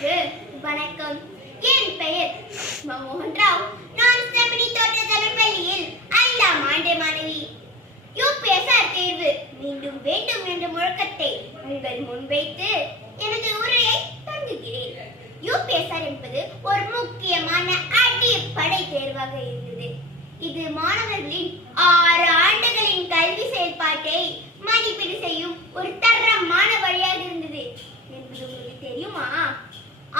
அனைவருக்கும் வணக்கம். என் பெயர் மோகன் ராவ். நான் செமினி தோட்ட தமிழ் பள்ளியில் 5ஆம் ஆண்டு மாணவி. யுபிஎஸ்ஆர் தேர்வு மீண்டும் வேண்டும் என்ற முழக்கத்தை உங்கள் முன்வைத்து எனது உரையை தொடங்குகிறேன். யுபிஎஸ்ஆர் என்பது ஒரு முக்கியமான அடிப்படை தேர்வாக இருந்தது. இது மாணவர்களின் 6 ஆண்டுகளின் கல்வி செயல்பாட்டை மதிப்பீடு செய்யும் ஒரு தரமான வழியாக இருந்தது என்பது உங்களுக்கு தெரியுமா?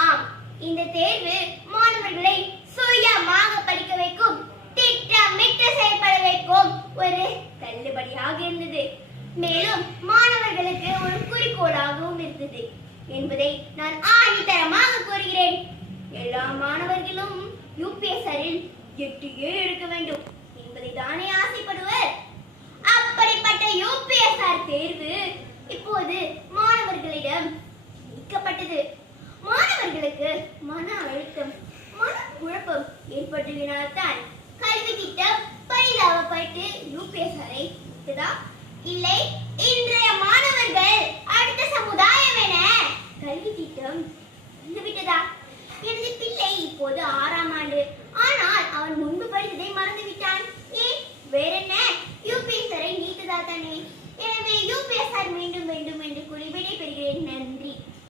ஆம், இந்த தேர்வு மாணவர்களை சுயமாக படிக்க வைக்கும், திட்டமிட்டு செயல்பட வைக்கும் ஒரு தள்ளுபடியாக இருந்தது. மேலும் மாணவர்களுக்கு ஒரு குறிக்கோளாகவும் இருந்தது என்பதை நான் ஆணித்தரமாக கூறுகிறேன். எல்லா மாணவர்களும் யுபிஎஸ்ஆரில் 8A எடுக்க வேண்டும் என்பதை தானே ஆசைப்படுவர். அப்படிப்பட்ட யுபிஎஸ்ஆர் தேர்வு இப்போது மாணவர்களிடம் நீக்கப்பட்டது. மாணவர்களுக்கு மன அழுத்தம், மனக்குழப்பம் ஏற்பட்டதினால்தான் கல்வி திட்டம் பரிதாபப்பட்டு யுபிஎஸ்ஆரை விட்டதா? இல்லை, இன்றைய மாணவர்கள் அடுத்த சமுதாயம் என கல்வி திட்டம் விட்டதா? எனது பிள்ளை இப்போது